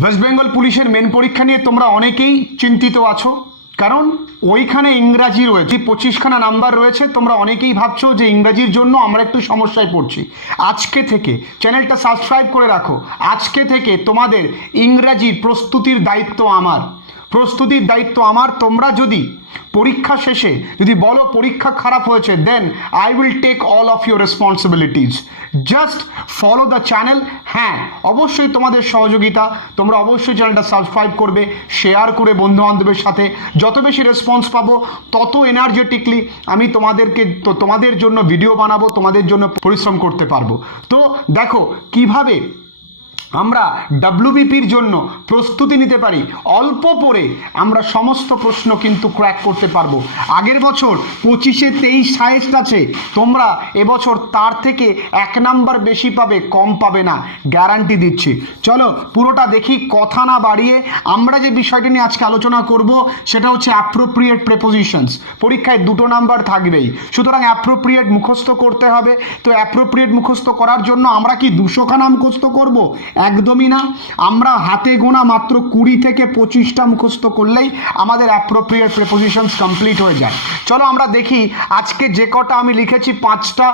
West Bengal পুলিশের main পরীক্ষা নিয়ে তোমরা অনেকেই চিন্তিত আছো, কারণ ওইখানে ইংরাজি রয়েছে 25খানা নাম্বার রয়েছে। তোমরা অনেকেই ভাবছো যে ইংরাজির জন্য আমরা একটু সমস্যায় পড়ছি। আজকে থেকে চ্যানেলটা সাবস্ক্রাইব করে রাখো। আজকে থেকে তোমাদের ইংরাজির প্রস্তুতির দায়িত্ব আমার। তোমরা যদি পরীক্ষা শেষে যদি বলো পরীক্ষা খারাপ হয়েছে, then I will take all of your responsibilities. Just follow the channel. হ্যাঁ, অবশ্যই তোমাদের সহযোগিতা, তোমরা অবশ্যই চ্যানেলটা সাবস্ক্রাইব করবে, শেয়ার করে বন্ধু বান্ধবের সাথে। যত বেশি রেসপন্স পাবো তত এনার্জেটিকলি আমি তোমাদের জন্য ভিডিও বানাবো, তোমাদের জন্য পরিশ্রম করতে পারবো। তো দেখো কিভাবে আমরা ডাব্লিউবিপির জন্য প্রস্তুতি নিতে পারি। অল্প পড়ে আমরা সমস্ত প্রশ্ন কিন্তু ক্র্যাক করতে পারবো। আগের বছর 25-এ 23 সায়েন্স আছে, তোমরা এবছর তার থেকে 1 নাম্বার বেশি পাবে, কম পাবে না, গ্যারান্টি দিচ্ছি। চলো পুরোটা দেখি, কথা না বাড়িয়ে। আমরা যে বিষয়টা নিয়ে আজকে আলোচনা করব সেটা হচ্ছে অ্যাপ্রোপ্রিয়েট প্রেপোজিশনস। পরীক্ষায় 2টো নাম্বার থাকবেই, সুতরাং অ্যাপ্রোপ্রিয়েট মুখস্থ করতে হবে। তো অ্যাপ্রোপ্রিয়েট মুখস্থ করার জন্য আমরা কি 200খানা মুখস্থ করব? একদমই না। আমরা হাতে গোনা মাত্র 20 থেকে 25টা মুখস্থ করলেই আমাদের অ্যাপ্রোপ্রিয়েট প্রিপোজিশনস কমপ্লিট হয়ে যায়। চলো আমরা দেখি আজকে যে কটা আমি লিখেছি, 5টা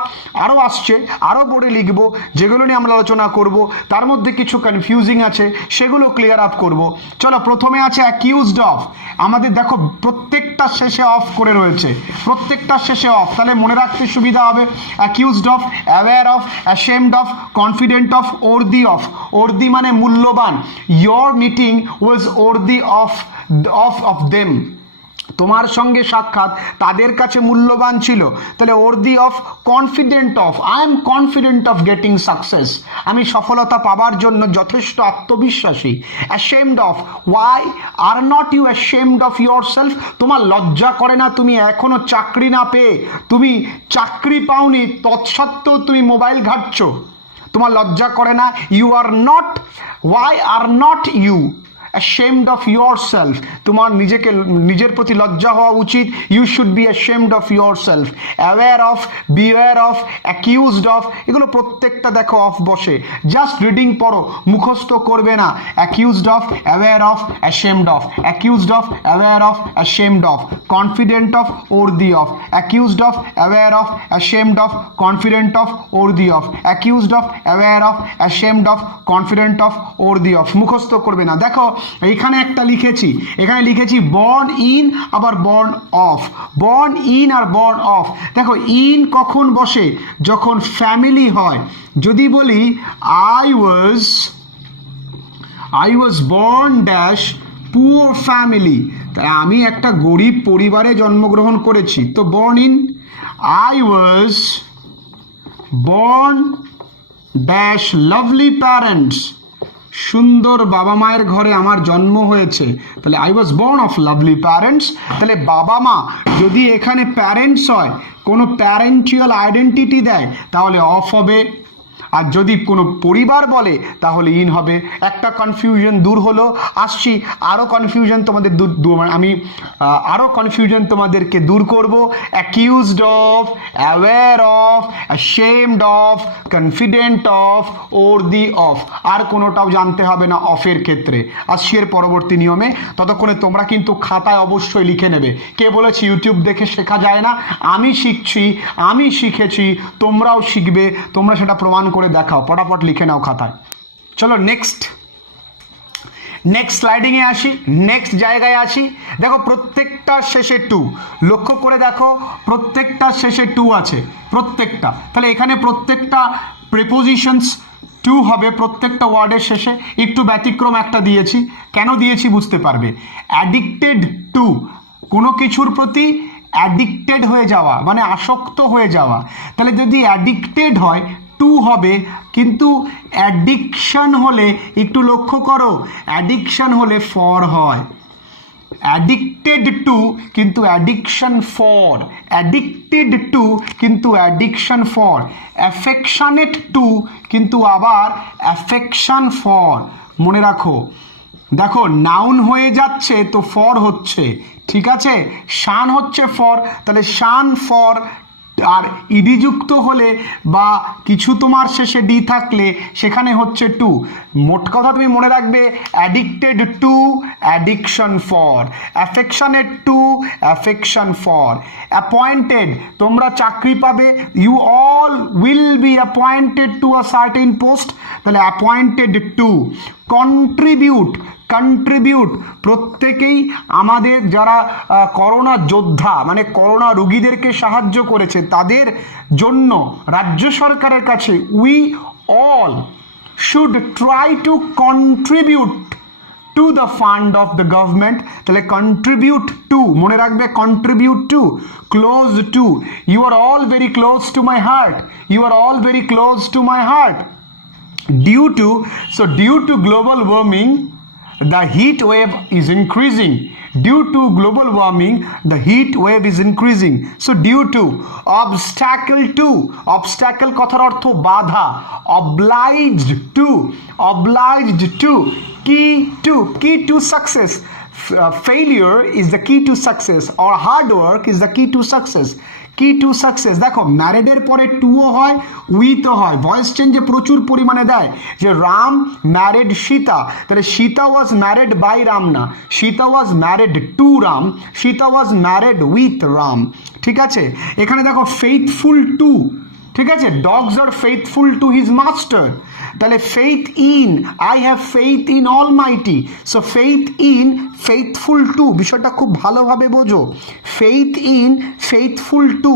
আরও আসছে, আরও বোর্ডে লিখবো, যেগুলো নিয়ে আমরা আলোচনা করব। তার মধ্যে কিছু কনফিউজিং আছে, সেগুলো ক্লিয়ার আপ করব। চলো প্রথমে আছে অ্যাকিউজড অফ। আমাদের দেখো প্রত্যেকটা শেষে অফ করে রয়েছে, প্রত্যেকটা শেষে অফ, তাহলে মনে রাখতে সুবিধা হবে। Accused of, aware of, ashamed of, confident of, worthy of. Worthy মানে মূল্যবান। Your meeting was worthy of them. তোমার সঙ্গে সাক্ষাৎ তাদের কাছে মূল্যবান ছিল। তাহলে worthy of, confident of, I am confident of getting success, আমি সফলতা পাবার জন্য যথেষ্ট আত্মবিশ্বাসী। Ashamed of, why are not you ashamed of your self, তোমার লজ্জা করে না তুমি এখনো চাকরি না পেয়ে, তুমি চাকরি পাওনি তৎসত্ত্বেও তুমি মোবাইল ঘাঁটছো, তোমার লজ্জা করে না? You are not, why are not you ashamed of yourself, তোমার নিজের প্রতি লজ্জা হওয়া উচিত। You should be ashamed of yourself. aware of, beware of, accused of, এগুলো প্রত্যেকটা দেখো অফ বসে। জাস্ট রিডিং পড়ো, মুখস্থ করবে না। accused of, aware of, ashamed of, accused of, aware of, ashamed of, confident of, worthy of, accused of, aware of, ashamed of, confident of, worthy of, accused of, aware of, ashamed of, confident of, worthy of, মুখস্থ করবে না। দেখো এখানে একটা লিখেছি, এখানে লিখেছি born in, আবার born of. Born in are born of. দেখো ইন কখন বসে? যখন ফ্যামিলি হয়। যদি বলি I was born dash poor family, তাই আমি একটা গরিব পরিবারে জন্মগ্রহণ করেছি, তো born in. I was born dash lovely parents, সুন্দর বাবা মায়ের ঘরে আমার জন্ম হয়েছে, তাহলে I was born of lovely parents. তাহলে বাবা মা যদি এখানে প্যারেন্টস হয়, কোনো প্যারেন্টিয়াল আইডেন্টিটি দেয়, তাহলে অফ হবে। আর যদি কোনো পরিবার বলে তাহলে ইন হবে। একটা কনফিউশন দূর হলো। আসছি আরও কনফিউশন তোমাদের আমি আরও কনফিউশন তোমাদেরকে দূর করব। Accused of, aware of, ashamed of, confident of, worthy of, আর কোনোটাও জানতে হবে না অফের ক্ষেত্রে। আসছি এর পরবর্তী নিয়মে। ততক্ষণে তোমরা কিন্তু খাতায় অবশ্যই লিখে নেবে। কে বলেছে ইউটিউব দেখে শেখা যায় না? আমি শিখছি, আমি শিখেছি, তোমরাও শিখবে। তোমরা সেটা প্রমাণ করে দেখাও, পটাপট লিখে নাও খাতায়। চলো নেক্সট স্লাইডিংয়ে আসি, নেক্সট জায়গায় আসি। দেখো প্রত্যেকটা শেষে টু, লক্ষ্য করে দেখো প্রত্যেকটা শেষে টু আছে, প্রত্যেকটা। তাহলে এখানে প্রত্যেকটা প্রিপোজিশনস টু হবে, প্রত্যেকটা ওয়ার্ডের শেষে। একটু ব্যতিক্রম একটা দিয়েছি, কেন দিয়েছি বুঝতে পারবে। অ্যাডিক্টেড টু, কোনো কিছুর প্রতি অ্যাডিক্টেড হয়ে যাওয়া মানে আসক্ত হয়ে যাওয়া। তাহলে যদি অ্যাডিক্টেড হয় টু হবে, কিন্তু অ্যাডিকশন হলে একটু লক্ষ্য করো, অ্যাডিকশন হলে ফর হয়। অ্যাডিক্টেড টু কিন্তু অ্যাডিকশন ফর, অ্যাডিক্টেড টু কিন্তু অ্যাডিকশন ফর, অ্যাফেকশনেট টু কিন্তু আবার অ্যাফেকশন ফর। মনে রাখো, দেখো নাউন হয়ে যাচ্ছে তো ফর হচ্ছে, ঠিক আছে? শান হচ্ছে ফর, তাহলে শান ফর আর ইডি যুক্ত হলে বা কিছু তোমার শেষে ডি থাকলে সেখানে হচ্ছে টু। মোট কথা তুমি মনে রাখবে addicted to, addiction for, affectionate to, affection for, appointed তোমরা চাকরি পাবে, you all will be appointed to a certain post, তাহলে অ্যাপয়েন্টেড টু। কন্ট্রিবিউট, কন্ট্রিবিউট প্রত্যেকেই আমাদের যারা করোনা যোদ্ধা মানে করোনা রোগীদেরকে সাহায্য করেছে তাদের জন্য রাজ্য সরকারের কাছে we all should try to contribute to the fund of the government, তাহলে কন্ট্রিবিউট টু মনে রাখবে, contribute to, close to, you are all very close to my heart, you are all very close to my heart. Due to, so due to global warming, the heat wave is increasing. Due to global warming, the heat wave is increasing. So due to, obstacle to, obstacle কথার অর্থ বাধা, obliged to, obliged to, key to success. Failure is the key to success or hard work is the key to success. কি to success, দেখো ম্যারেডের পরে টুও হয় উইথও হয়, voice চেঞ্জে প্রচুর পরিমাণে দেয়, যে রাম ম্যারেড সীতা, তাহলে Sita was married by Ram না, Sita was married to Ram, Sita was married with Ram, ঠিক আছে। এখানে দেখো ফেইথফুল টু, ঠিক আছে, ডগস আর ফেইথফুল টু হিজ মাস্টার, তাহলে faith in, I have faith in almighty, so faith in faithful to, বিষয়টা খুব ভালোভাবে বোঝো, ফেইথ ইন ফেইথফুল টু।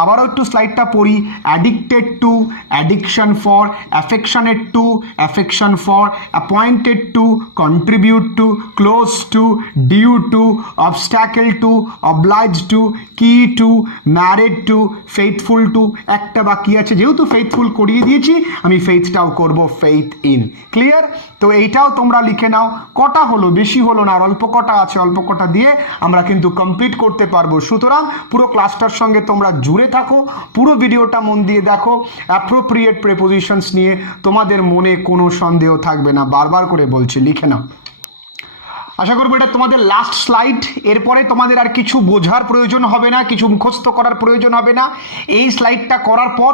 আবারও একটু স্লাইডটা পড়ি, addicted to, addiction for, affectionate to, affection for, appointed to, contribute to, close to, due to, obstacle to, oblige to, key to, married to, faithful to. একটা বাকি আছে, যেহেতু ফেইথফুল করিয়ে দিয়েছি আমি ফেইথটাও করব, ফেইথ ইন। ক্লিয়ার? তো এইটাও তোমরা লিখে নাও। কটা হলো, বেশি হলো না, আর অল্প কটা আছে, অল্প কটা দিয়ে আমরা কিন্তু কমপ্লিট করতে পারবো। সুতরাং পুরো ক্লাসটার সঙ্গে তোমরা জুড়ে থাকো, পুরো ভিডিওটা মন দিয়ে দেখো, অ্যাপ্রোপ্রিয়েট প্রেপোজিশনস নিয়ে তোমাদের মনে কোনো সন্দেহ থাকবে না, বারবার করে বলছি, লিখে নাও। আশা করবো এটা তোমাদের লাস্ট স্লাইড, এরপরে তোমাদের আর কিছু বোঝার প্রয়োজন হবে না, কিছু মুখস্থ করার প্রয়োজন হবে না। এই স্লাইডটা করার পর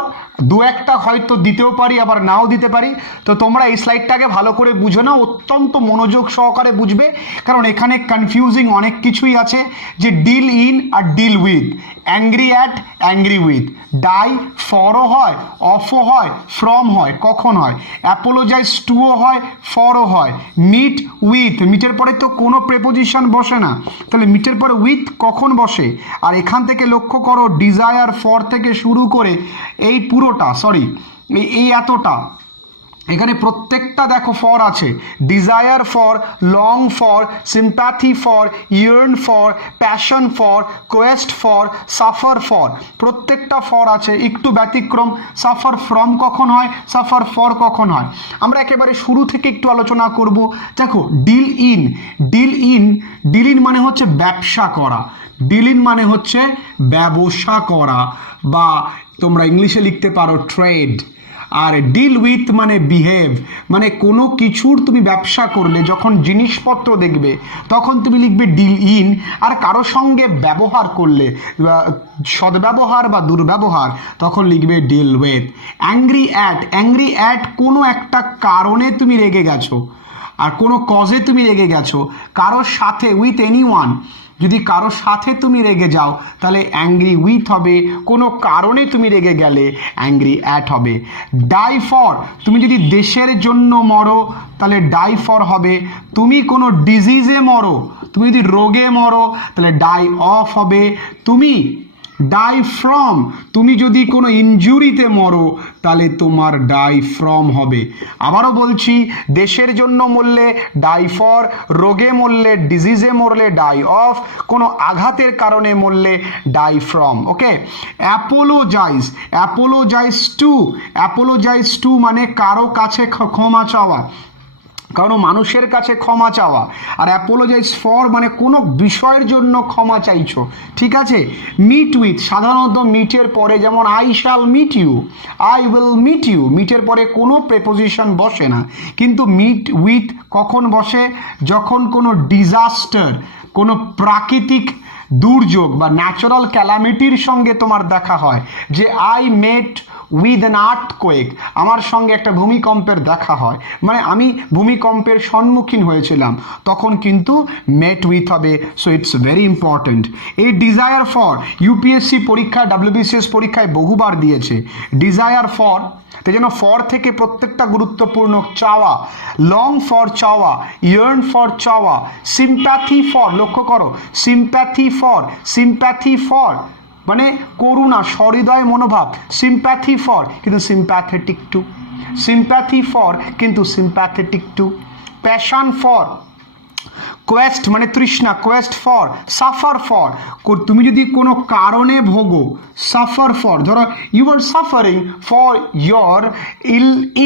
দু একটা হয়তো দিতেও পারি, আবার নাও দিতে পারি, তো তোমরা এই স্লাইডটাকে ভালো করে বুঝে নাও, অত্যন্ত মনোযোগ সহকারে বুঝবে, কারণ এখানে কনফিউজিং অনেক কিছুই আছে, যে ডিল ইন আর deal with, angry at, angry with, die ফরও হয়, অফও হয়, ফ্রম হয়, কখন হয়, অ্যাপোলোজাইজ টুও হয়, ফরও হয়, মিট উইথ, মিটের পরে তো কোনো প্রেপোজিশন বসে না, তাহলে মিটের পরে উইথ কখন বসে, আর এখান থেকে লক্ষ্য করো ডিজায়ার ফর থেকে শুরু করে এই পুরোটা, সরি এই এতটা, এখানে প্রত্যেকটা দেখো ফর আছে, desire for, long for, sympathy for, yarn for, passion for, Quest for, suffer for, প্রত্যেকটা ফর আছে, একটু ব্যতিক্রম, সাফার ফ্রম কখন হয়, সাফার ফর কখন হয়। আমরা একেবারে শুরু থেকে একটু আলোচনা করব। দেখো deal in, deal in, deal in মানে হচ্ছে ব্যবসা করা, ডিল ইন মানে হচ্ছে ব্যবসা করা, বা তোমরা ইংলিশে লিখতে পারো ট্রেড। আর ডিল উইথ মানে বিহেভ, মানে কোনো কিছুর তুমি ব্যবসা করলে যখন জিনিসপত্র দেখবে তখন তুমি লিখবে ডিল ইন, আর কারো সঙ্গে ব্যবহার করলে সদ্ব্যবহার বা দুর্ব্যবহার তখন লিখবে deal with. Angry at, angry at কোনো একটা কারণে তুমি রেগে গেছো, আর কোনো কজে তুমি রেগে গেছো, কারোর সাথে, উইথ এনিওয়ান, যদি কারোর সাথে তুমি রেগে যাও তাহলে অ্যাংরি উইথ হবে, কোনো কারণে তুমি রেগে গেলে অ্যাংরি অ্যাট হবে। ডাই ফর, তুমি যদি দেশের জন্য মরো তাহলে ডাই ফর হবে, তুমি কোনো ডিজিজে মরো, তুমি যদি রোগে মরো তাহলে ডাই অফ হবে, তুমি ডাই ফ্রম, তুমি যদি কোনো ইনজুরিতে মরো তাহলে তোমার ডাই ফ্রম হবে। আবারও বলছি, দেশের জন্য মরলে ডাই ফর, রোগে মরলে, ডিজিজে মরলে ডাই অফ, কোনো আঘাতের কারণে মরলে die from. Okay, apologize, apologize to, apologize to মানে কারো কাছে ক্ষমা চাওয়া, কারণ মানুষের কাছে ক্ষমা চাওয়া। আর অ্যাপোলোজাইজ ফর মানে কোনো বিষয়ের জন্য ক্ষমা চাইছো, ঠিক আছে। মিট উইথ, সাধারণত মিটের পরে, যেমন I shall meet you, I will meet you, মিটের পরে কোনো প্রেপোজিশন বসে না, কিন্তু মিট উইথ কখন বসে, যখন কোনো ডিজাস্টার, কোনো প্রাকৃতিক দুর্যোগ বা ন্যাচারাল ক্যালামিটির সঙ্গে তোমার দেখা হয়, যে I met with an earthquake, আমার সঙ্গে একটা ভূমিকম্পের দেখা হয়, মানে আমি ভূমিকম্পের সম্মুখীন হয়েছিলাম, তখন কিন্তু মেট উইথ হবে। So it's very important. এই ডিজায়ার ফর ইউপিএসসি পরীক্ষা, ডাব্লিউবিসিএস পরীক্ষায় বহুবার দিয়েছে ডিজায়ার ফর, তাই জন্য ফর থেকে প্রত্যেকটা গুরুত্বপূর্ণ। চাওয়া, লং ফর চাওয়া, ইয়ার্ন ফর চাওয়া, সিম্প্যাথি ফর, লক্ষ্য করো, সিম্প্যাথি ফর মানে করুণা, সহৃদয় মনোভাব, সিম্প্যাথি ফর কিন্তু সিম্প্যাথেটিক টু, সিম্প্যাথি ফর কিন্তু sympathetic to, passion for, quest মানে তৃষ্ণা, কোয়েস্ট ফর, সাফার ফর, তুমি যদি কোনো কারণে ভোগো, সাফার ফর, ধরো you are suffering for your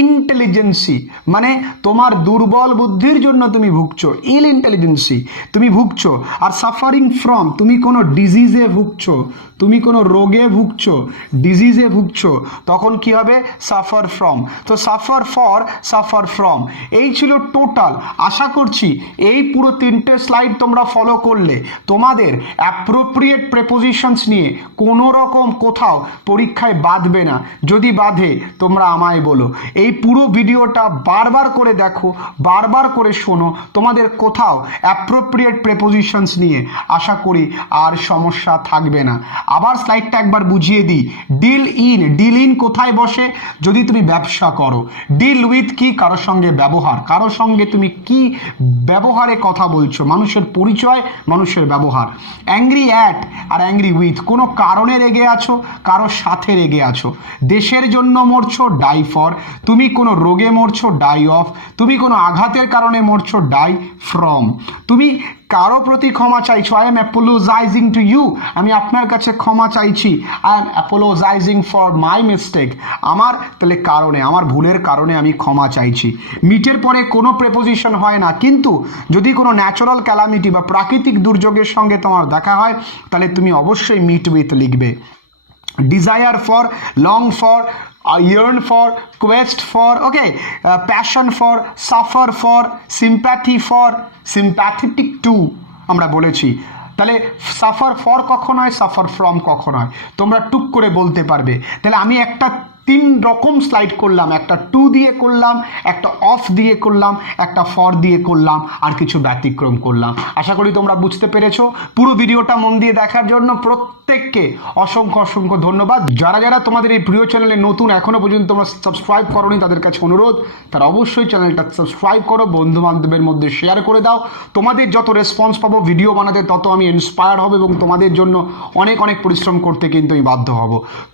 intelligence, মানে তোমার দুর্বল বুদ্ধির জন্য তুমি ভুগছো, ইন্টেলিজেন্সি তুমি ভুগছো। আর সাফারিং ফ্রম, তুমি কোনো ডিজিজে ভুগছো, তুমি কোনো রোগে ভুগছো, ডিজিজে ভুগছো, তখন কি হবে? Suffer from. তো সাফার ফর, সাফার ফ্রম, এই ছিল টোটাল। আশা করছি এই পুরো 3টে স্লাইড তোমরা ফলো করলে তোমাদের অ্যাপ্রোপ্রিয়েট প্রেপোজিশনস নিয়ে কোনো রকম কোথাও পরীক্ষায় বাঁধবে না। যদি বাঁধে তোমরা আমায় বলো। এই পুরো ভিডিওটা বারবার করে দেখো, বারবার করে শোনো, তোমাদের কোথাও অ্যাপ্রোপ্রিয়েট প্রেপোজিশনস নিয়ে আশা করি আর সমস্যা থাকবে না। আবার স্লাইডটা একবার বুঝিয়ে দিই। ডিল ইন কোথায় বসে? যদি তুমি ব্যবসা করো। ডিল উইথ কি? কারোর সঙ্গে ব্যবহার, কারোর সঙ্গে তুমি কি ব্যবহারে কথা বলছো, মানুষের পরিচয়, মানুষের ব্যবহার। অ্যাংরি অ্যাট আর অ্যাংরি উইথ, কোনো কারণে রেগে আছো, কারোর সাথে রেগে আছো। দেশের জন্য মরছো, ডাই ফর। তুমি কোনো রোগে মরছো, ডাই অফ। তুমি কোনো আঘাতের কারণে মরছো, ডাই ফ্রম। তুমি কারো প্রতি ক্ষমা চাইছো, I am apologising to you, আমি আপনার কাছে ক্ষমা চাইছি, I am apologising for my mistake, আমার তাহলে কারণে, আমার ভুলের কারণে আমি ক্ষমা চাইছি। মিটের পরে কোনো প্রেপোজিশন হয় না, কিন্তু যদি কোনো ন্যাচারাল ক্যালামিটি বা প্রাকৃতিক দুর্যোগের সঙ্গে তোমার দেখা হয়, তাহলে তুমি অবশ্যই মিট উইথ লিখবে। Desire for, long for, yearn for, quest for, okay, passion for, suffer for, sympathy for, sympathetic to আমরা বলেছি। তাহলে সাফার ফর কখন হয়, সাফার ফ্রম কখন হয়, তোমরা টুক করে বলতে পারবে। তাহলে আমি একটা 3 রকম স্লাইড করলাম, একটা টু দিয়ে করলাম, একটা অফ দিয়ে করলাম, একটা ফর দিয়ে করলাম, আর কিছু ব্যতিক্রম করলাম। আশা করি তোমরা বুঝতে পেরেছো। পুরো ভিডিওটা মন দিয়ে দেখার জন্য প্রত্যেককে অসংখ্য অসংখ্য ধন্যবাদ। যারা যারা তোমাদের এই প্রিয় চ্যানেলে নতুন, এখনো পর্যন্ত তোমরা সাবস্ক্রাইব করোনি, তাদের কাছে অনুরোধ, তারা অবশ্যই চ্যানেলটা সাবস্ক্রাইব করো, বন্ধু বান্ধবের মধ্যে শেয়ার করে দাও। তোমাদের যত রেসপন্স পাবো ভিডিও বানাতে, তত আমি ইন্সপায়ার হব এবং তোমাদের জন্য অনেক অনেক পরিশ্রম করতে কিন্তু আমি বাধ্য হব।